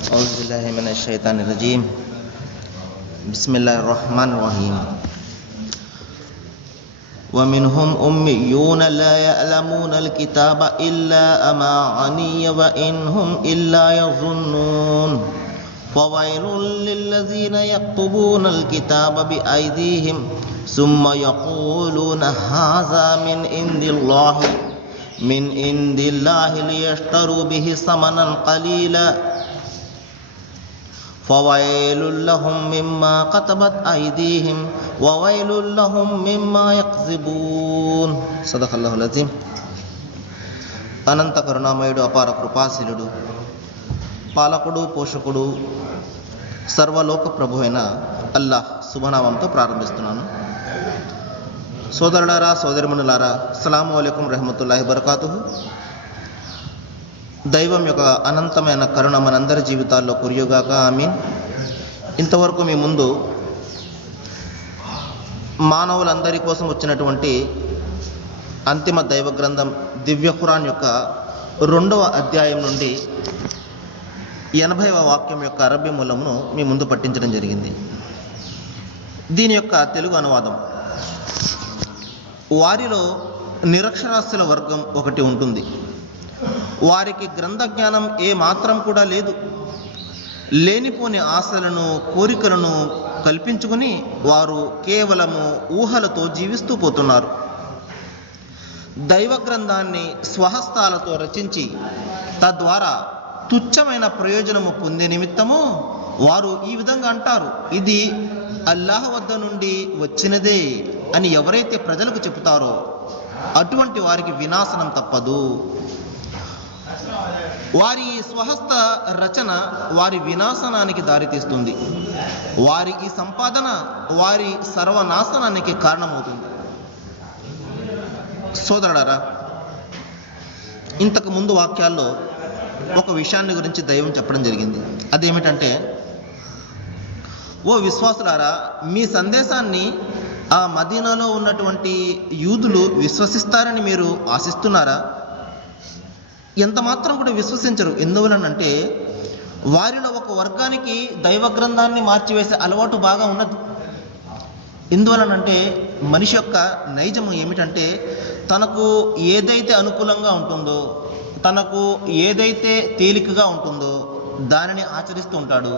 أعوذ بالله من الشيطان الرجيم. بسم الله الرحمن الرحيم. ومنهم أميون لا يعلمون الكتاب إلا أماني وإن هم إلا يظنون فويل للذين يكتبون الكتاب بأيديهم ثم يقولون هذا من عند الله ليشتروا به ثمنا قليلا فويل لهم مما كتبت أيديهم وويل لهم مما يكذبون. صدق الله العظيم. అనంత కరుణామయుడు, అపార కృపాశీలుడు, పాలకుడు, పోషకుడు, సర్వలోక ప్రభు అయిన అల్లాహ్ శుభనామంతో ప్రారంభిస్తున్నాను. సోదరులారా, సోదరిమణులారా, అస్సలాము అలైకుం రహమతుల్లాహి బరకాతుహు. దైవం యొక్క అనంతమైన కరుణ మనందరి జీవితాల్లో కురియుగాక, ఆమీన్. ఇంతవరకు మీ ముందు మానవులందరి కోసం వచ్చినటువంటి అంతిమ దైవ గ్రంథం దివ్య ఖురాన్ యొక్క 2వ అధ్యాయం నుండి 80వ వాక్యం యొక్క అరబ్బీ మూలమును మీ ముందు పట్టించడం జరిగింది. దీని యొక్క తెలుగు అనువాదం: వారిలో నిరక్షరాస్యుల వర్గం ఒకటి ఉంటుంది. వారికి గ్రంథ జ్ఞానం ఏ మాత్రం కూడా లేదు. లేనిపోని ఆశలను, కోరికలను కల్పించుకుని వారు కేవలము ఊహలతో జీవిస్తూ పోతున్నారు. దైవ గ్రంథాన్ని స్వహస్తాలతో రచించి తద్వారా తుచ్చమైన ప్రయోజనము పొందే నిమిత్తము వారు ఈ విధంగా అంటారు, ఇది అల్లాహ్ వద్ద నుండి వచ్చినదే అని ఎవరైతే ప్రజలకు చెబుతారో అటువంటి వారికి వినాశనం తప్పదు. వారి స్వహస్త రచన వారి వినాశనానికి దారితీస్తుంది. వారి ఈ సంపాదన వారి సర్వనాశనానికి కారణమవుతుంది. సోదరులారా, ఇంతకు ముందు వాక్యాల్లో ఒక విషయాన్ని గురించి దైవం చెప్పడం జరిగింది. అదేమిటంటే, ఓ విశ్వాసులారా, మీ సందేశాన్ని ఆ మదీనాలో ఉన్నటువంటి యూదులు విశ్వసిస్తారని మీరు ఆశిస్తున్నారా? ఎంత మాత్రం కూడా విశ్వసించరు. ఎందువలనంటే వారిలో ఒక వర్గానికి దైవ గ్రంథాన్ని మార్చివేసే అలవాటు బాగా ఉన్నది. ఎందువలనంటే మనిషి యొక్క నైజము ఏమిటంటే, తనకు ఏదైతే అనుకూలంగా ఉంటుందో, తనకు ఏదైతే తేలికగా ఉంటుందో దానిని ఆచరిస్తూ ఉంటాడు.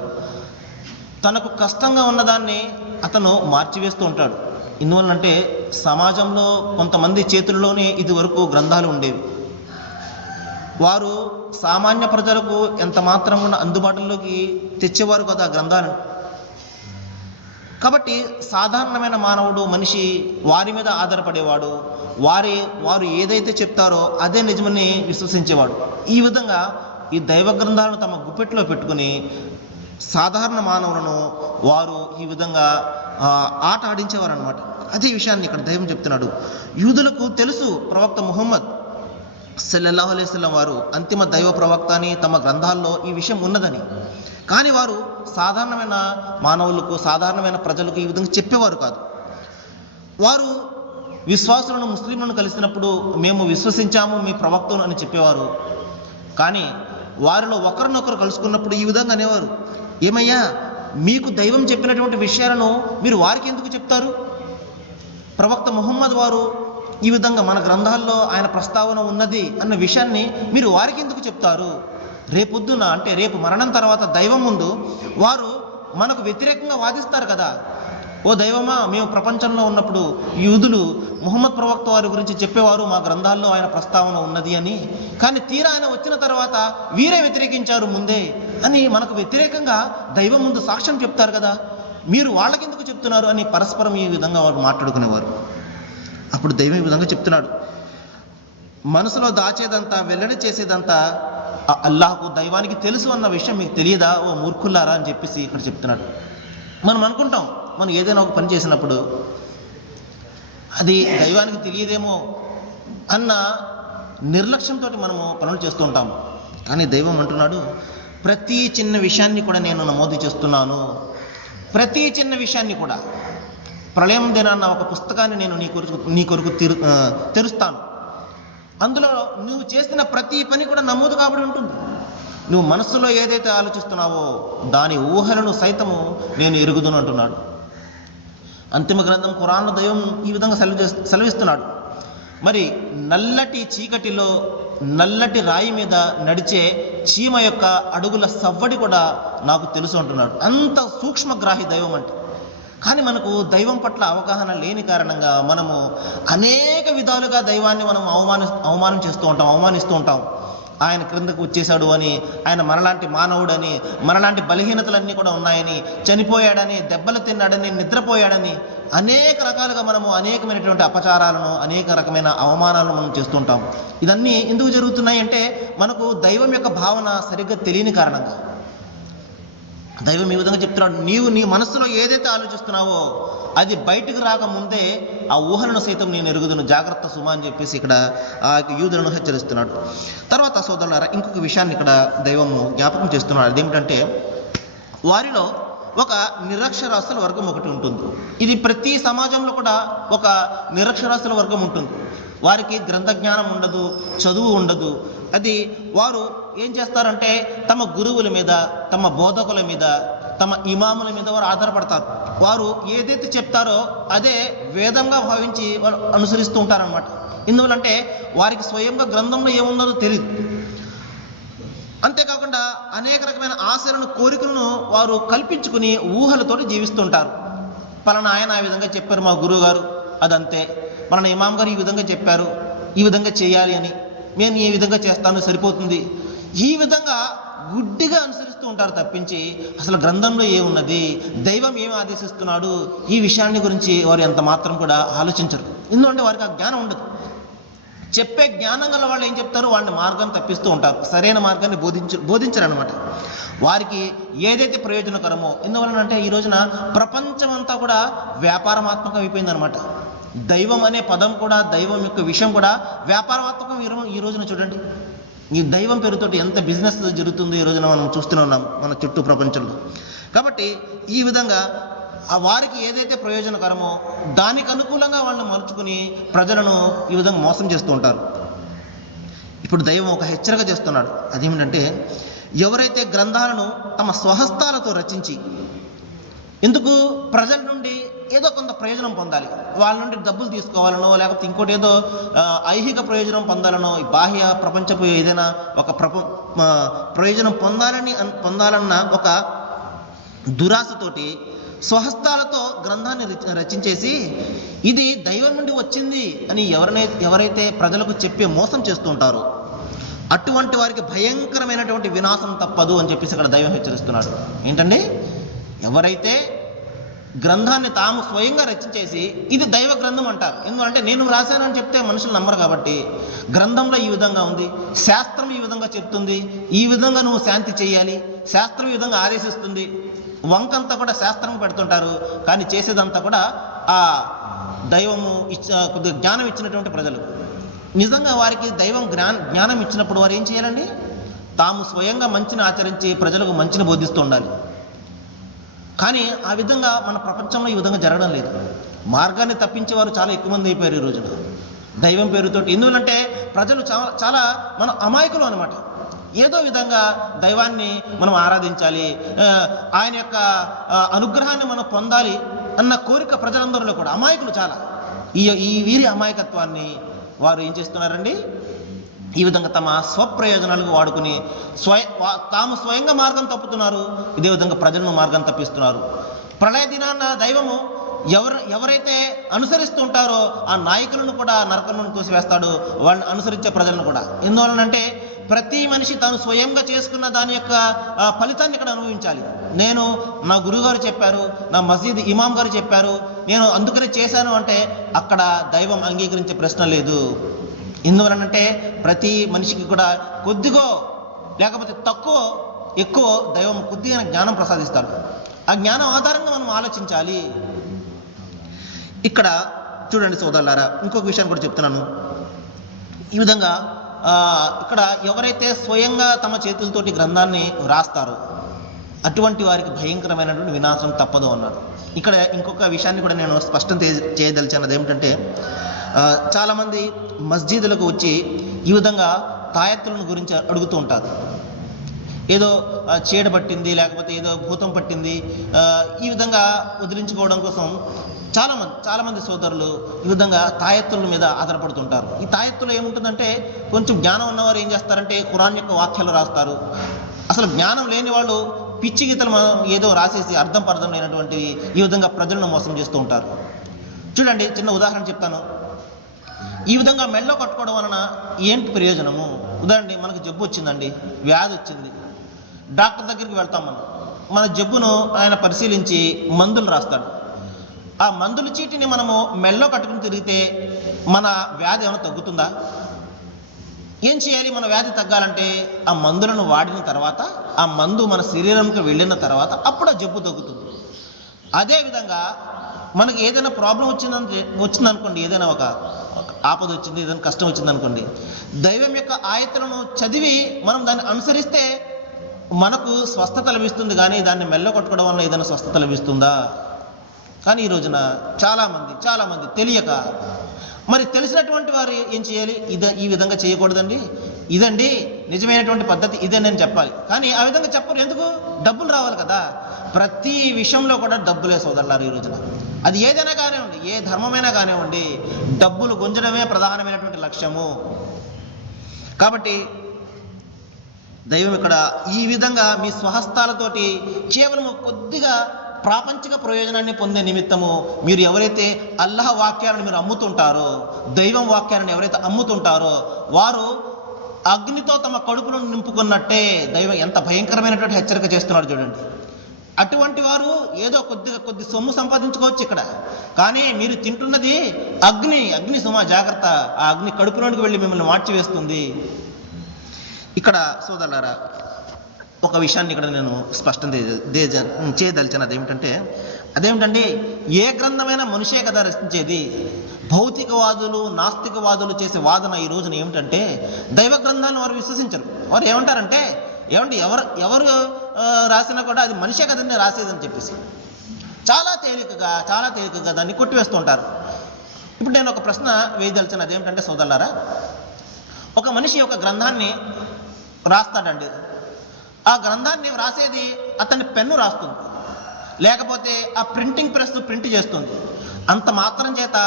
తనకు కష్టంగా ఉన్నదాన్ని అతను మార్చివేస్తూ ఉంటాడు. ఎందువలనంటే సమాజంలో కొంతమంది చేతుల్లోనే ఇది వరకు గ్రంథాలు ఉండేవి. వారు సామాన్య ప్రజలకు ఎంత మాత్రం కూడా అందుబాటులోకి తెచ్చేవారు కదా గ్రంథాలను. కాబట్టి సాధారణమైన మానవుడు, మనిషి వారి మీద ఆధారపడేవాడు. వారు ఏదైతే చెప్తారో అదే నిజమని విశ్వసించేవాడు. ఈ విధంగా ఈ దైవ గ్రంథాలను తమ గుప్పెట్లో పెట్టుకుని సాధారణ మానవులను వారు ఈ విధంగా ఆట ఆడించేవారు అనమాట. అదే విషయాన్ని ఇక్కడ దైవం చెప్తున్నాడు. యూదులకు తెలుసు ప్రవక్త ముహమ్మద్ సల్లల్లాహు అలైహి వసల్లం వారు అంతిమ దైవ ప్రవక్త అని తమ గ్రంథాల్లో ఈ విషయం ఉన్నదని. కానీ వారు సాధారణమైన మానవులకు, సాధారణమైన ప్రజలకు ఈ విధంగా చెప్పేవారు కాదు. వారు విశ్వాసులను, ముస్లింలను కలిసినప్పుడు మేము విశ్వసించాము మీ ప్రవక్తను అని చెప్పేవారు. కానీ వారిలో ఒకరినొకరు కలుసుకున్నప్పుడు ఈ విధంగా అనేవారు, ఏమయ్యా, మీకు దైవం చెప్పినటువంటి విషయాలను మీరు వారికి ఎందుకు చెప్తారు? ప్రవక్త ముహమ్మద్ వారు ఈ విధంగా మన గ్రంథాల్లో ఆయన ప్రస్తావన ఉన్నది అన్న విషయాన్ని మీరు వారికి ఎందుకు చెప్తారు? రేపొద్దున, అంటే రేపు మరణం తర్వాత దైవం ముందు వారు మనకు వ్యతిరేకంగా వాదిస్తారు కదా. ఓ దైవమా, మేము ప్రపంచంలో ఉన్నప్పుడు యూదులు ముహమ్మద్ ప్రవక్త వారి గురించి చెప్పేవారు, మా గ్రంథాల్లో ఆయన ప్రస్తావన ఉన్నది అని. కానీ తీరా ఆయన వచ్చిన తర్వాత వీరే వ్యతిరేకించారు ముందే అని మనకు వ్యతిరేకంగా దైవం ముందు సాక్ష్యం చెప్తారు కదా, మీరు వాళ్ళకెందుకు చెప్తున్నారు అని పరస్పరం ఈ విధంగా వారు మాట్లాడుకునేవారు. అప్పుడు దైవం ఈ విధంగా చెప్తున్నాడు, మనసులో దాచేదంతా, వెల్లడి చేసేదంతా అల్లాహకు, దైవానికి తెలుసు అన్న విషయం మీకు తెలియదా ఓ మూర్ఖుల్లారా అని చెప్పేసి ఇక్కడ చెప్తున్నాడు. మనం అనుకుంటాం, మనం ఏదైనా ఒక పని చేసినప్పుడు అది దైవానికి తెలియదేమో అన్న నిర్లక్ష్యంతో మనము పనులు చేస్తూ ఉంటాం. కానీ దైవం అంటున్నాడు, ప్రతి చిన్న విషయాన్ని కూడా నేను నమోదు చేస్తున్నాను. ప్రతి చిన్న విషయాన్ని కూడా. ప్రళయం దినాన్న ఒక పుస్తకాన్ని నేను నీ కొరకు తెరుస్తాను. అందులో నువ్వు చేసిన ప్రతి పని కూడా నమోదు కాబడి ఉంటుంది. నువ్వు మనస్సులో ఏదైతే ఆలోచిస్తున్నావో దాని ఊహలను సైతము నేను ఎరుగుదును అంటున్నాడు. అంతిమ గ్రంథం ఖురాన్లో దైవం ఈ విధంగా సెలవిస్తున్నాడు. మరి నల్లటి చీకటిలో నల్లటి రాయి మీద నడిచే చీమ యొక్క అడుగుల సవ్వడి కూడా నాకు తెలుసు అంటున్నాడు. అంత సూక్ష్మగ్రాహి దైవం అంటే. కానీ మనకు దైవం పట్ల అవగాహన లేని కారణంగా మనము అనేక విధాలుగా దైవాన్ని మనం అవమానిస్తూ ఉంటాం. ఆయన క్రిందకు వచ్చేసాడు అని, ఆయన మనలాంటి మానవుడని, మనలాంటి బలహీనతలన్నీ కూడా ఉన్నాయని, చనిపోయాడని, దెబ్బలు తిన్నాడని, నిద్రపోయాడని అనేక రకాలుగా మనము అనేకమైనటువంటి అపచారాలను, అనేక రకమైన అవమానాలను మనం చేస్తుంటాం. ఇదన్నీ ఎందుకు జరుగుతున్నాయి అంటే మనకు దైవం యొక్క భావన సరిగ్గా తెలియని కారణంగా. దైవం ఈ విధంగా చెప్తున్నాడు, నీవు నీ మనస్సులో ఏదైతే ఆలోచిస్తున్నావో అది బయటకు రాకముందే ఆ ఊహలను సైతం నేను ఎరుగుదును, జాగ్రత్త సుమా అని చెప్పేసి ఇక్కడ ఆ యూదులను హెచ్చరిస్తున్నాడు. తర్వాత సోదరులారా, ఇంకొక విషయాన్ని ఇక్కడ దైవము జ్ఞాపకం చేస్తున్నాడు. అదేమిటంటే వారిలో ఒక నిరక్షరాస్యుల వర్గం ఒకటి ఉంటుంది. ఇది ప్రతి సమాజంలో కూడా ఒక నిరక్షరాస్యుల వర్గం ఉంటుంది. వారికి గ్రంథ జ్ఞానం ఉండదు, చదువు ఉండదు. అది వారు ఏం చేస్తారంటే తమ గురువుల మీద, తమ బోధకుల మీద, తమ ఇమాముల మీద వారు ఆధారపడతారు. వారు ఏదైతే చెప్తారో అదే వేదంగా భావించి వారు అనుసరిస్తూ ఉంటారనమాట. ఎందువల్లంటే వారికి స్వయంగా గ్రంథంలో ఏముందో తెలియదు. అంతేకాకుండా అనేక రకమైన ఆశలను, కోరికలను వారు కల్పించుకుని ఊహలతోటి జీవిస్తుంటారు. పలానా ఆయన ఆ విధంగా చెప్పారు, మా గురువు గారు, అదంతే. పలానా ఇమాం గారు ఈ విధంగా చెప్పారు, ఈ విధంగా చేయాలి అని, నేను ఈ విధంగా చేస్తాను, సరిపోతుంది. ఈ విధంగా గుడ్డిగా అనుసరిస్తూ ఉంటారు తప్పించి అసలు గ్రంథంలో ఏమున్నది, దైవం ఏమి ఆదేశిస్తున్నాడు, ఈ విషయాన్ని గురించి వారు ఎంత మాత్రం కూడా ఆలోచించరు. ఎందుకంటే వారికి ఆ జ్ఞానం ఉండదు. చెప్పే జ్ఞానం గల వాళ్ళు ఏం చెప్తారు, వాడిని మార్గాన్ని తప్పిస్తూ ఉంటారు, సరైన మార్గాన్ని బోధించరు అనమాట. వారికి ఏదైతే ప్రయోజనకరమో, ఎందువలనంటే ఈ రోజున ప్రపంచమంతా కూడా వ్యాపారమాత్మకం అయిపోయిందనమాట. దైవం అనే పదం కూడా, దైవం యొక్క విషయం కూడా వ్యాపారమాత్మకం. ఈ రోజున చూడండి, ఈ దైవం పేరుతోటి ఎంత బిజినెస్ జరుగుతుందో ఈ రోజున మనం చూస్తూనే ఉన్నాం మన చుట్టూ ప్రపంచంలో. కాబట్టి ఈ విధంగా వారికి ఏదైతే ప్రయోజనకరమో దానికి అనుకూలంగా వాళ్ళని మలుచుకుని ప్రజలను ఈ విధంగా మోసం చేస్తూ ఉంటారు. ఇప్పుడు దైవం ఒక హెచ్చరిక చేస్తున్నాడు. అదేమిటంటే ఎవరైతే గ్రంథాలను తమ స్వహస్తాలతో రచించి, ఎందుకు ప్రజల నుండి ఏదో కొంత ప్రయోజనం పొందాలి, వాళ్ళ నుండి డబ్బులు తీసుకోవాలనో, లేకపోతే ఇంకోటి ఏదో ఐహిక ప్రయోజనం పొందాలనో, బాహ్య ప్రపంచపు ఏదైనా ఒక ప్రయోజనం పొందాలన్న ఒక దురాశతోటి స్వహస్తాలతో గ్రంథాన్ని రచించేసి ఇది దైవం నుండి వచ్చింది అని ఎవరైతే ప్రజలకు చెప్పి మోసం చేస్తూ ఉంటారో అటువంటి వారికి భయంకరమైనటువంటి వినాశం తప్పదు అని చెప్పేసి ఇక్కడ దైవం హెచ్చరిస్తున్నాడు. ఏంటండి, ఎవరైతే గ్రంథాన్ని తాము స్వయంగా రచించేసి ఇది దైవ గ్రంథం అంటారు. ఎందుకంటే నేను రాశానని చెప్తే మనుషులు నమ్మరు కాబట్టి, గ్రంథంలో ఈ విధంగా ఉంది, శాస్త్రం ఈ విధంగా చెప్తుంది, ఈ విధంగా నువ్వు శాంతి చేయాలి, శాస్త్రం ఈ విధంగా ఆదేశిస్తుంది, వంకంతా కూడా శాస్త్రం పెడుతుంటారు. కానీ చేసేదంతా కూడా ఆ దైవము కొద్దిగా జ్ఞానం ఇచ్చినటువంటి ప్రజలు. నిజంగా వారికి దైవం జ్ఞానం ఇచ్చినప్పుడు వారు ఏం చేయాలండి, తాము స్వయంగా మంచిని ఆచరించి ప్రజలకు మంచిని బోధిస్తూ ఉండాలి. కానీ ఆ విధంగా మన ప్రపంచంలో ఈ విధంగా జరగడం లేదు. మార్గాన్ని తప్పించే వారు చాలా ఎక్కువ మంది అయిపోయారు ఈ రోజున దైవం పేరుతోటి. ఎందుకంటే ప్రజలు చాలా మన అమాయకులు అనమాట. ఏదో విధంగా దైవాన్ని మనం ఆరాధించాలి, ఆయన యొక్క అనుగ్రహాన్ని మనం పొందాలి అన్న కోరిక ప్రజలందరిలో కూడా. అమాయకులు చాలా. ఈ వీరి అమాయకత్వాన్ని వారు ఏం చేస్తున్నారండి, ఈ విధంగా తమ స్వప్రయోజనాలకు వాడుకుని తాము స్వయంగా మార్గం తప్పుతున్నారు, ఇదే విధంగా ప్రజలను మార్గం తప్పిస్తున్నారు. ప్రళయ దినాన్న దైవము ఎవరైతే అనుసరిస్తూ ఉంటారో ఆ నాయకులను కూడా నరకం నుండి తోసివేస్తాడు, వాళ్ళని అనుసరించే ప్రజలను కూడా. ఎందువలనంటే ప్రతి మనిషి తాను స్వయంగా చేసుకున్న దాని యొక్క ఫలితాన్ని ఇక్కడ అనుభవించాలి. నేను నా గురువుగారు చెప్పారు, నా మస్జిద్ ఇమాం గారు చెప్పారు, నేను అందుకనే చేశాను అంటే అక్కడ దైవం అంగీకరించే ప్రశ్న లేదు. ఎందువలనంటే ప్రతి మనిషికి కూడా కొద్దిగో లేకపోతే తక్కువ ఎక్కువ దైవం కొద్దిగా జ్ఞానం ప్రసాదిస్తాడు. ఆ జ్ఞానం ఆధారంగా మనం ఆలోచించాలి. ఇక్కడ చూడండి సోదరులారా, ఇంకొక విషయాన్ని కూడా చెప్తున్నాను. ఈ విధంగా ఇక్కడ ఎవరైతే స్వయంగా తమ చేతులతోటి గ్రంథాన్ని రాస్తారో అటువంటి వారికి భయంకరమైనటువంటి వినాశం తప్పదు అన్నాడు. ఇక్కడ ఇంకొక విషయాన్ని కూడా నేను స్పష్టం చేయదలిచాను. అదేమిటంటే చాలామంది మస్జిదులకు వచ్చి ఈ విధంగా తాయత్తులను గురించి అడుగుతూ ఉంటారు. ఏదో చీడ పట్టింది, లేకపోతే ఏదో భూతం పట్టింది, ఈ విధంగా వదిలించుకోవడం కోసం చాలామంది సోదరులు ఈ విధంగా తాయెత్తుల మీద ఆధారపడుతుంటారు. ఈ తాయెత్తులో ఏముంటుందంటే, కొంచెం జ్ఞానం ఉన్నవారు ఏం చేస్తారంటే ఖురాన్ యొక్క వాక్యాలు రాస్తారు. అసలు జ్ఞానం లేని వాళ్ళు పిచ్చి గీతలు ఏదో రాసేసి అర్థం పర్థం లేనటువంటివి ఈ విధంగా ప్రజలను మోసం చేస్తూ ఉంటారు. చూడండి, చిన్న ఉదాహరణ చెప్తాను. ఈ విధంగా మెడలో కట్టుకోవడం వలన ఏంటి ప్రయోజనము? ఉదాహరణ, మనకు జబ్బు వచ్చిందండి, వ్యాధి వచ్చింది, డాక్టర్ దగ్గరికి వెళ్తాం. మన జబ్బును ఆయన పరిశీలించి మందులు రాస్తాడు. ఆ మందుల చీటిని మనము మెడలో కట్టుకుని తిరిగితే మన వ్యాధి ఏమైనా తగ్గుతుందా? ఏం చేయాలి? మన వ్యాధి తగ్గాలంటే ఆ మందులను వాడిన తర్వాత, ఆ మందు మన శరీరంకి వెళ్ళిన తర్వాత అప్పుడు ఆ జబ్బు తగ్గుతుంది. అదేవిధంగా మనకి ఏదైనా ప్రాబ్లం వచ్చిందనుకోండి, ఏదైనా ఒక ఆపద వచ్చింది, ఏదైనా కష్టం వచ్చిందనుకోండి, దైవం యొక్క ఆయతలను చదివి మనం దాన్ని అనుసరిస్తే మనకు స్వస్థత లభిస్తుంది. కానీ దాన్ని మెల్ల కొట్టుకోవడం వల్ల ఏదైనా స్వస్థత లభిస్తుందా? కానీ ఈ రోజున చాలామంది తెలియక, మరి తెలిసినటువంటి వారు ఏం చేయాలి? ఈ విధంగా చేయకూడదండి, ఇదండి నిజమైనటువంటి పద్ధతి, ఇదే నేను చెప్పాలి. కానీ ఆ విధంగా చెప్పరు. ఎందుకు? డబ్బులు రావాలి కదా. ప్రతి విషయంలో కూడా డబ్బులే సోదరులారు ఈ రోజున. అది ఏదైనా కానివ్వండి, ఏ ధర్మమైనా కానివ్వండి, డబ్బులు గుంజడమే ప్రధానమైనటువంటి లక్ష్యము. కాబట్టి దైవం ఇక్కడ ఈ విధంగా మీ స్వహస్తాలతోటి కేవలం కొద్దిగా ప్రాపంచిక ప్రయోజనాన్ని పొందే నిమిత్తము మీరు ఎవరైతే అల్లాహ్ వాక్యాలను మీరు అమ్ముతుంటారో, దైవం వాక్యాలను ఎవరైతే అమ్ముతుంటారో, వారు అగ్నితో తమ కడుపులను నింపుకున్నట్టే. దైవం ఎంత భయంకరమైనటువంటి హెచ్చరిక చేస్తున్నాడు చూడండి. అటువంటి వారు ఏదో కొద్ది సొమ్ము సంపాదించుకోవచ్చు ఇక్కడ, కానీ మీరు తింటున్నది అగ్ని సుమ, జాగ్రత్త. ఆ అగ్ని కడుపులోనికి వెళ్ళి మిమ్మల్ని మార్చివేస్తుంది. ఇక్కడ సోదరులారా, ఒక విషయాన్ని ఇక్కడ నేను స్పష్టం చేయదలిచాను. అదేమిటంటే ఏ గ్రంథమైనా మనిషే కదా రచించేది. భౌతికవాదులు, నాస్తికవాదులు చేసే వాదన ఈ రోజున ఏమిటంటే, దైవ గ్రంథాలను వారు విశ్వసించరు. వారు ఏమంటారంటే, ఎవరు రాసినా కూడా అది మనిషే కదండి రాసేదని చెప్పేసి చాలా తేలికగా దాన్ని కొట్టివేస్తుంటారు. ఇప్పుడు నేను ఒక ప్రశ్న వేయదలిచాను. అదేమిటంటే సోదరులారా, ఒక మనిషి ఒక గ్రంథాన్ని రాస్తాడండి. ఆ గ్రంథాన్ని వ్రాసేది అతని పెన్ను రాస్తుంది, లేకపోతే ఆ ప్రింటింగ్ ప్రెస్ ప్రింట్ చేస్తుంది. అంత మాత్రం చేత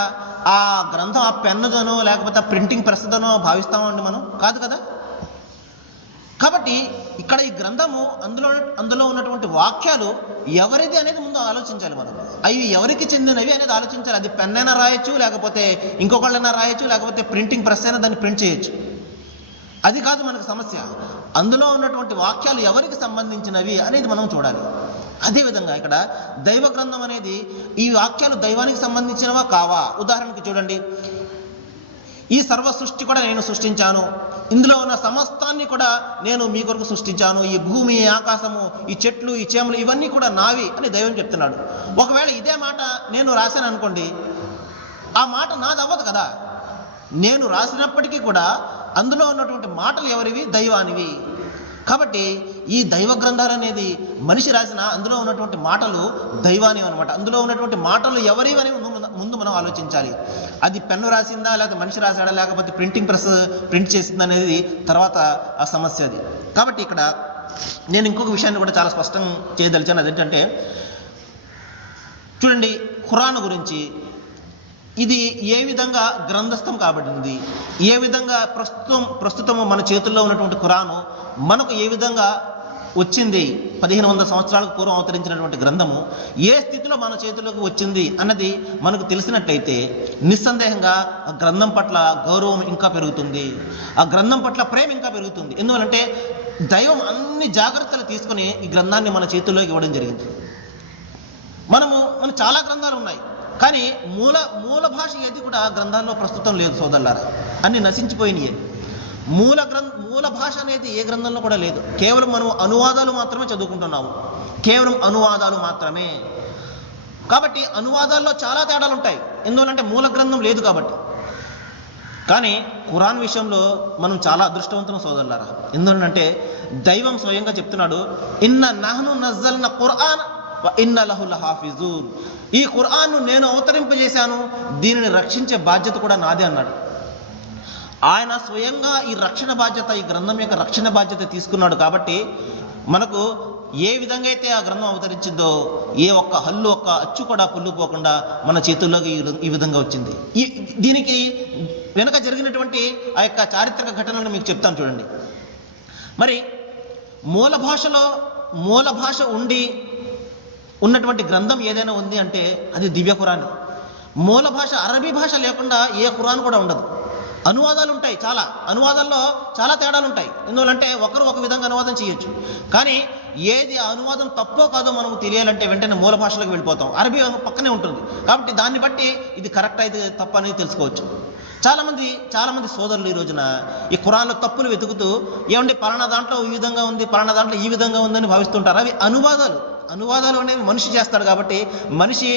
ఆ గ్రంథం ఆ పెన్నుదనో లేకపోతే ఆ ప్రింటింగ్ ప్రెస్దనో భావిస్తామండి మనం? కాదు కదా. కాబట్టి ఇక్కడ ఈ గ్రంథము అందులో ఉన్నటువంటి వాక్యాలు ఎవరిది అనేది ముందు ఆలోచించాలి మనం. అవి ఎవరికి చెందినవి అనేది ఆలోచించాలి. అది పెన్ అయినా రాయొచ్చు, లేకపోతే ఇంకొకళ్ళైనా రాయొచ్చు, లేకపోతే ప్రింటింగ్ ప్రెస్ అయినా దాన్ని ప్రింట్ చేయొచ్చు. అది కాదు మనకు సమస్య. అందులో ఉన్నటువంటి వాక్యాలు ఎవరికి సంబంధించినవి అనేది మనం చూడాలి. అదేవిధంగా ఇక్కడ దైవ గ్రంథం అనేది, ఈ వాక్యాలు దైవానికి సంబంధించినవా కావా? ఉదాహరణకి చూడండి, ఈ సర్వ సృష్టి కూడా నేను సృష్టించాను, ఇందులో ఉన్న సమస్తాన్ని కూడా నేను మీ కొరకు సృష్టించాను, ఈ భూమి, ఆకాశము, ఈ చెట్లు, ఈ చేమలు ఇవన్నీ కూడా నావి అని దైవం చెప్తున్నాడు. ఒకవేళ ఇదే మాట నేను రాశాను అనుకోండి, ఆ మాట నాది అవ్వదు కదా. నేను రాసినప్పటికీ కూడా అందులో ఉన్నటువంటి మాటలు ఎవరివి? దైవానివి. కాబట్టి ఈ దైవ గ్రంథాలు అనేది మనిషి రాసిన అందులో ఉన్నటువంటి మాటలు దైవానివి అనమాట. అందులో ఉన్నటువంటి మాటలు ఎవరివని ముందు మనం ఆలోచించాలి. అది పెన్ను రాసిందా, లేకపోతే మనిషి రాశాడా, లేకపోతే ప్రింటింగ్ ప్రెస్ ప్రింట్ చేసిందా అనేది తర్వాత ఆ సమస్య అది. కాబట్టి ఇక్కడ నేను ఇంకొక విషయాన్ని కూడా చాలా స్పష్టం చేయదలిచాను. అదేంటంటే చూడండి, ఖురాన్ గురించి ఇది ఏ విధంగా గ్రంథస్థం కాబడింది, ఏ విధంగా ప్రస్తుతం మన చేతుల్లో ఉన్నటువంటి ఖురాను మనకు ఏ విధంగా వచ్చింది, 1500 సంవత్సరాలకు పూర్వం అవతరించినటువంటి గ్రంథము ఏ స్థితిలో మన చేతుల్లోకి వచ్చింది అన్నది మనకు తెలిసినట్లయితే నిస్సందేహంగా ఆ గ్రంథం పట్ల గౌరవం ఇంకా పెరుగుతుంది, ఆ గ్రంథం పట్ల ప్రేమ ఇంకా పెరుగుతుంది. ఎందువలంటే దైవం అన్ని జాగ్రత్తలు తీసుకొని ఈ గ్రంథాన్ని మన చేతుల్లోకి ఇవ్వడం జరిగింది. మన చాలా గ్రంథాలు ఉన్నాయి, కానీ మూల భాష ఏది కూడా గ్రంథాల్లో ప్రస్తుతం లేదు సోదరులారా. అన్ని నశించిపోయినాయి. మూల భాష అనేది ఏ గ్రంథంలో కూడా లేదు. కేవలం మనం అనువాదాలు మాత్రమే చదువుకుంటున్నాము, కేవలం అనువాదాలు మాత్రమే. కాబట్టి అనువాదాల్లో చాలా తేడాలు ఉంటాయి, ఎందువలంటే మూల గ్రంథం లేదు కాబట్టి. కానీ ఖురాన్ విషయంలో మనం చాలా అదృష్టవంతులం సోదరులారా. ఎందుకంటే దైవం స్వయంగా చెప్తున్నాడు, ఇన్న నహ్ను నజ్జల్న ఖురాన్ వ ఇన్న లహు లహాఫిజూన్. ఈ ఖురాన్ను నేను అవతరింపజేశాను, దీనిని రక్షించే బాధ్యత కూడా నాదే అన్నాడు. ఆయన స్వయంగా ఈ రక్షణ బాధ్యత, ఈ గ్రంథం యొక్క రక్షణ బాధ్యత తీసుకున్నాడు. కాబట్టి మనకు ఏ విధంగా అయితే ఆ గ్రంథం అవతరించిందో ఏ ఒక్క హల్లు ఒక్క అచ్చు కూడా పొల్లుపోకుండా మన చేతుల్లోకి ఈ విధంగా వచ్చింది. దీనికి వెనుక జరిగినటువంటి ఆ యొక్క చారిత్రక ఘటనలను మీకు చెప్తాను చూడండి. మరి మూల భాష ఉండి ఉన్నటువంటి గ్రంథం ఏదైనా ఉంది అంటే అది దివ్య ఖురాన్. మూల భాష అరబీ భాష లేకుండా ఏ ఖురాన్ కూడా ఉండదు. అనువాదాలు ఉంటాయి, అనువాదాల్లో చాలా తేడాలు ఉంటాయి. ఎందువల్లంటే ఒకరు ఒక విధంగా అనువాదం చేయొచ్చు, కానీ ఏది అనువాదం తప్పో కాదో మనకు తెలియాలంటే వెంటనే మూల భాషలోకి వెళ్ళిపోతాం. అరబీ పక్కనే ఉంటుంది కాబట్టి దాన్ని బట్టి ఇది కరెక్ట్ అయితే తప్పు అనేది తెలుసుకోవచ్చు. చాలామంది సోదరులు ఈ రోజున ఈ ఖురాన్లో తప్పులు వెతుకుతూ ఏమంటే పలానా దాంట్లో ఈ విధంగా ఉంది, పలానా దాంట్లో ఈ విధంగా ఉందని భావిస్తుంటారు. అవి అనువాదాలు అనేవి మనిషి చేస్తాడు కాబట్టి మనిషి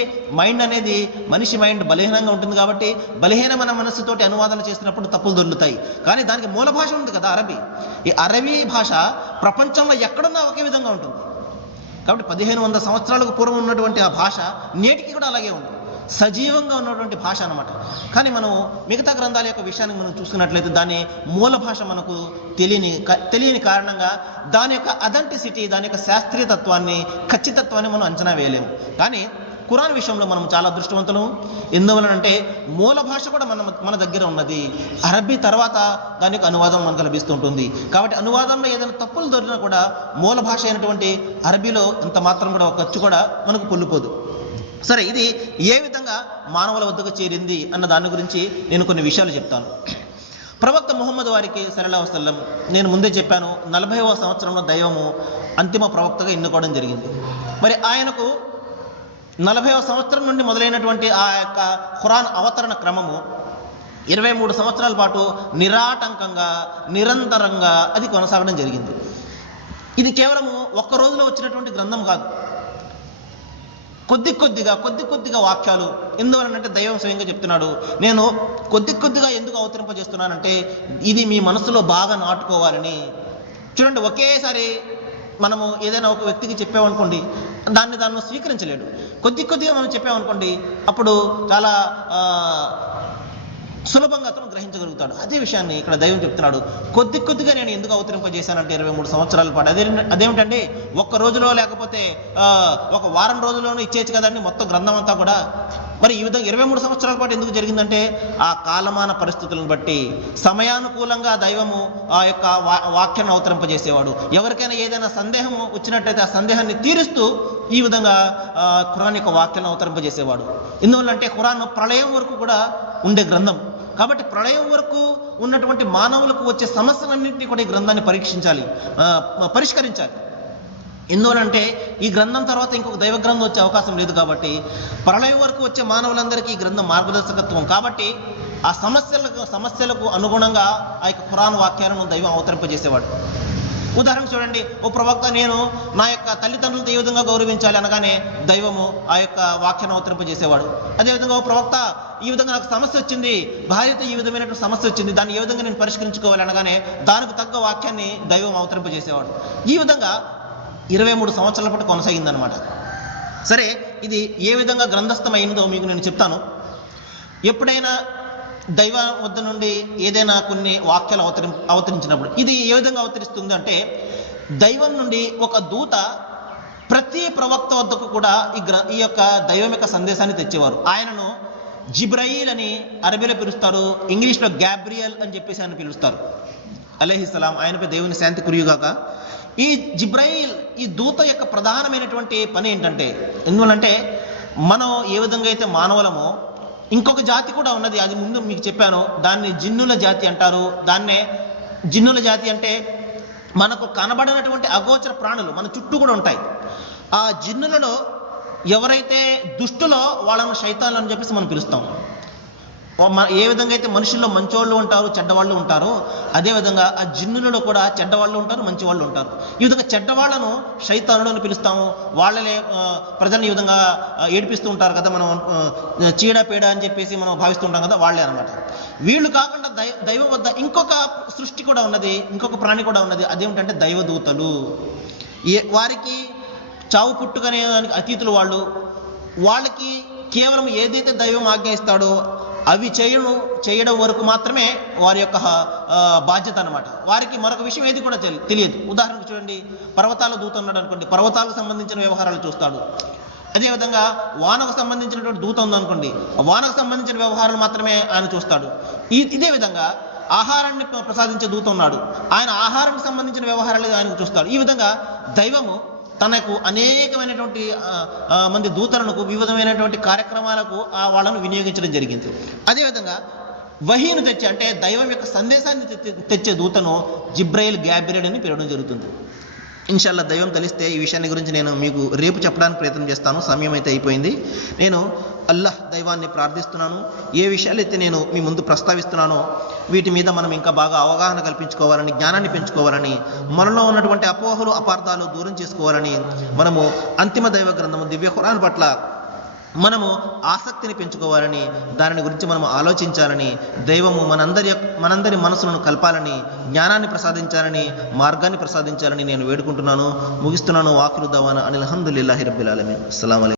మైండ్ బలహీనంగా ఉంటుంది కాబట్టి బలహీనమైన మనస్సుతోటి అనువాదాలు చేసినప్పుడు తప్పులు దొరుకుతాయి. కానీ దానికి మూల భాష ఉంది కదా అరబీ. ఈ అరబీ భాష ప్రపంచంలో ఎక్కడున్నా ఒకే విధంగా ఉంటుంది కాబట్టి 1500 సంవత్సరాలకు పూర్వం ఉన్నటువంటి ఆ భాష నేటికి కూడా అలాగే ఉంది, సజీవంగా ఉన్నటువంటి భాష అన్నమాట. కానీ మనం మిగతా గ్రంథాల యొక్క విషయాన్ని మనం చూసుకున్నట్లయితే దాని మూల భాష మనకు తెలియని కారణంగా దాని యొక్క అథెంటిసిటీ, దాని యొక్క శాస్త్రీయతత్వాన్ని, ఖచ్చితత్వాన్ని మనం అంచనా వేయలేము. కానీ ఖురాన్ విషయంలో మనం చాలా అదృష్టవంతులం. ఎందువలనంటే మూల భాష కూడా మన దగ్గర ఉన్నది. అరబీ తర్వాత దాని యొక్క అనువాదం మనకు లభిస్తుంటుంది. కాబట్టి అనువాదంలో ఏదైనా తప్పులు దొరికినా కూడా మూల భాష అయినటువంటి అరబీలో ఇంత మాత్రం కూడా ఒక ఖర్చు కూడా మనకు పొల్లిపోదు. సరే, ఇది ఏ విధంగా మానవుల వద్దకు చేరింది అన్న దాని గురించి నేను కొన్ని విషయాలు చెప్తాను. ప్రవక్త ముహమ్మద్ వారికి సల్లల్లాహు అలైహి వసల్లం, నేను ముందే చెప్పాను, 40వ సంవత్సరంలో దైవము అంతిమ ప్రవక్తగా ఎన్నుకోవడం జరిగింది. మరి ఆయనకు 40వ సంవత్సరం నుండి మొదలైనటువంటి ఆ యొక్క ఖురాన్ అవతరణ క్రమము 23 సంవత్సరాల పాటు నిరాటంకంగా నిరంతరంగా అది కొనసాగడం జరిగింది. ఇది కేవలము ఒక్క రోజులో వచ్చినటువంటి గ్రంథం కాదు. కొద్ది కొద్దిగా వాక్యాలు. ఎందువలనంటే దైవం స్వయంగా చెప్తున్నాడు, నేను కొద్దిగా ఎందుకు అవతరింపజేస్తున్నానంటే ఇది మీ మనసులో బాగా నాటుకోవాలని. చూడండి, ఒకేసారి మనము ఏదైనా ఒక వ్యక్తికి చెప్పామనుకోండి, దాన్ని స్వీకరించలేడు. కొద్దిగా మనం చెప్పామనుకోండి, అప్పుడు చాలా సులభంగా అతను గ్రహించగలుగుతాడు. అదే విషయాన్ని ఇక్కడ దైవం చెప్తున్నాడు, కొద్దిగా నేను ఎందుకు అవతరింపజేశానంటే 23 సంవత్సరాల పాటు. అదేమిటంటే ఒక్క రోజులో లేకపోతే ఒక వారం రోజుల్లోనూ ఇచ్చేయచ్చు కదండి మొత్తం గ్రంథం అంతా కూడా. మరి ఈ విధంగా 23 సంవత్సరాల పాటు ఎందుకు జరిగిందంటే ఆ కాలమాన పరిస్థితులను బట్టి సమయానుకూలంగా దైవము ఆ యొక్క వాక్యాన్ని అవతరింపజేసేవాడు. ఎవరికైనా ఏదైనా సందేహం వచ్చినట్టయితే ఆ సందేహాన్ని తీరుస్తూ ఈ విధంగా ఖురాన్ యొక్క వాక్యాన్ని అవతరింపజేసేవాడు. ఎందువల్లంటే ఖురాన్ ప్రళయం వరకు కూడా ఉండే గ్రంథం కాబట్టి ప్రళయం వరకు ఉన్నటువంటి మానవులకు వచ్చే సమస్యలన్నింటినీ కూడా ఈ గ్రంథాన్ని పరిష్కరించాలి. ఎందువలంటే ఈ గ్రంథం తర్వాత ఇంకొక దైవ గ్రంథం వచ్చే అవకాశం లేదు కాబట్టి ప్రళయం వరకు వచ్చే మానవులందరికీ ఈ గ్రంథం మార్గదర్శకత్వం కాబట్టి ఆ సమస్యలకు అనుగుణంగా ఆ యొక్క ఖురాన్ వాక్యాలను దైవం అవతరింపజేసేవాడు. ఉదాహరణకు చూడండి, ఓ ప్రవక్త నేను నా యొక్క తల్లిదండ్రులతో ఏ విధంగా గౌరవించాలి అనగానే దైవము ఆ యొక్క వాక్యాన్ని అవతరింపజేసేవాడు. అదేవిధంగా ఓ ప్రవక్త ఈ విధంగా నాకు సమస్య వచ్చింది, భార్యతో ఈ విధమైనటువంటి సమస్య వచ్చింది, దాన్ని ఏ విధంగా నేను పరిష్కరించుకోవాలి అనగానే దానికి తగ్గ వాక్యాన్ని దైవం అవతరింపజేసేవాడు. ఈ విధంగా 23 సంవత్సరాల పాటు కొనసాగిందనమాట. సరే, ఇది ఏ విధంగా గ్రంథస్థమైందో మీకు నేను చెప్తాను. ఎప్పుడైనా దైవ వద్ద నుండి ఏదైనా కొన్ని వాక్యాలు అవతరించినప్పుడు ఇది ఏ విధంగా అవతరిస్తుంది అంటే దైవం నుండి ఒక దూత ప్రతి ప్రవక్త వద్దకు కూడా ఈ యొక్క దైవం యొక్క సందేశాన్ని తెచ్చేవారు. ఆయనను జిబ్రయీల్ అని అరబీలో పిలుస్తారు, ఇంగ్లీష్లో గ్యాబ్రియల్ అని చెప్పేసి ఆయన పిలుస్తారు అలైహిస్సలాం. ఆయనపై దేవుని శాంతి కురియుగాక. ఈ జిబ్రయీల్, ఈ దూత యొక్క ప్రధానమైనటువంటి పని ఏంటంటే, ఎందువలంటే మనం ఏ విధంగా అయితే మానవులమో ఇంకొక జాతి కూడా ఉన్నది, అది ముందు మీకు చెప్పాను, దాన్ని జిన్నుల జాతి అంటారు. దాన్నే జిన్నుల జాతి అంటే మనకు కనబడినటువంటి అగోచర ప్రాణులు మన చుట్టూ కూడా ఉంటాయి. ఆ జిన్నులలో ఎవరైతే దుష్టులో వాళ్ళను శైతాన్లు అని చెప్పేసి మనం పిలుస్తాం. ఏ విధంగా అయితే మనుషుల్లో మంచివాళ్ళు ఉంటారు, చెడ్డవాళ్ళు ఉంటారో అదేవిధంగా ఆ జిన్నులలో కూడా చెడ్డవాళ్ళు ఉంటారు, మంచివాళ్ళు ఉంటారు. ఈ విధంగా చెడ్డవాళ్లను శైతానుడు అని పిలుస్తాము. వాళ్ళనే ప్రజల్ని ఈ విధంగా ఏడిపిస్తూ ఉంటారు కదా, మనం చీడపీడ అని చెప్పేసి మనం భావిస్తుంటాం కదా, వాళ్ళే అనమాట. వీళ్ళు కాకుండా దైవం వద్ద ఇంకొక సృష్టి కూడా ఉన్నది, ఇంకొక ప్రాణి కూడా ఉన్నది. అదేమిటంటే దైవదూతలు. వారికి చావు పుట్టుకనే అతీతులు వాళ్ళకి కేవలం ఏదైతే దైవం ఆజ్ఞయిస్తాడో అవి చేయడం వరకు మాత్రమే వారి యొక్క బాధ్యత అన్నమాట. వారికి మరొక విషయం ఏది కూడా తెలియదు. ఉదాహరణకు చూడండి, పర్వతాల దూత ఉన్నాడు అనుకోండి, పర్వతాలకు సంబంధించిన వ్యవహారాలు చూస్తాడు. అదేవిధంగా వానకు సంబంధించినటువంటి దూత ఉందనుకోండి, వానకు సంబంధించిన వ్యవహారాలు మాత్రమే ఆయన చూస్తాడు. ఇదే విధంగా ఆహారాన్ని ప్రసాదించే దూత ఉన్నాడు, ఆయన ఆహారానికి సంబంధించిన వ్యవహారాలు ఆయనకు చూస్తాడు. ఈ విధంగా దైవము తనకు అనేకమైనటువంటి మంది దూతలకు వివిధమైనటువంటి కార్యక్రమాలకు వాళ్ళను వినియోగించడం జరిగింది. అదేవిధంగా వహీను తెచ్చే, అంటే దైవం యొక్క సందేశాన్ని తెచ్చే దూతను జిబ్రాయిల్ గ్యాబ్రియల్ అని పిలవడం జరుగుతుంది. ఇన్షాల్లా దైవం తెలిస్తే ఈ విషయాన్ని గురించి నేను మీకు రేపు చెప్పడానికి ప్రయత్నం చేస్తాను. సమయం అయితే అయిపోయింది. నేను అల్లాహ్ దైవాన్ని ప్రార్థిస్తున్నాను. ఏ విషయాలు అయితే నేను మీ ముందు ప్రస్తావిస్తున్నానో వీటి మీద మనం ఇంకా బాగా అవగాహన కల్పించుకోవాలని, జ్ఞానాన్ని పెంచుకోవాలని, మనలో ఉన్నటువంటి అపోహలు అపార్థాలు దూరం చేసుకోవాలని, మనము అంతిమ దైవ గ్రంథము దివ్య ఖురాన్ పట్ల మనము ఆసక్తిని పెంచుకోవాలని, దానిని గురించి మనం ఆలోచించాలని, దైవము మనందరి మనసులను కలపాలని, జ్ఞానాన్ని ప్రసాదించాలని, మార్గాన్ని ప్రసాదించాలని నేను వేడుకుంటున్నాను. ముగిస్తున్నాను. వాఖిరు దవానా అనిల్ హమ్దులిల్లాహి రబ్బిల్ ఆలమీన్. అస్సలాము అలైకుం.